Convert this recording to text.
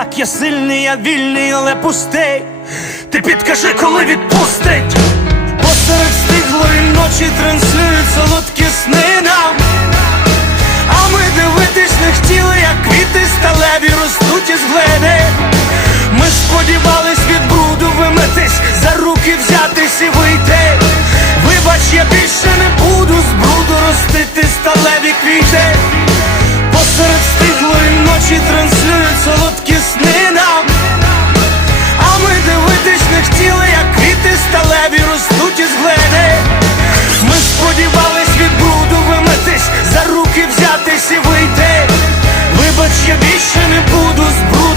Так, я сильний, я вільний, але пустий. Ти підкажи, коли відпустить. Посеред стиглої ночі транслюють солодкі сни нам. А ми дивитись не хотіли, як квіти сталеві ростуть із глини. Ми сподівались від бруду вимитись, за руки взятись і вийти. Вибач, я більше не буду з бруду ростити сталеві квіти. Вибач, я більше не буду зброю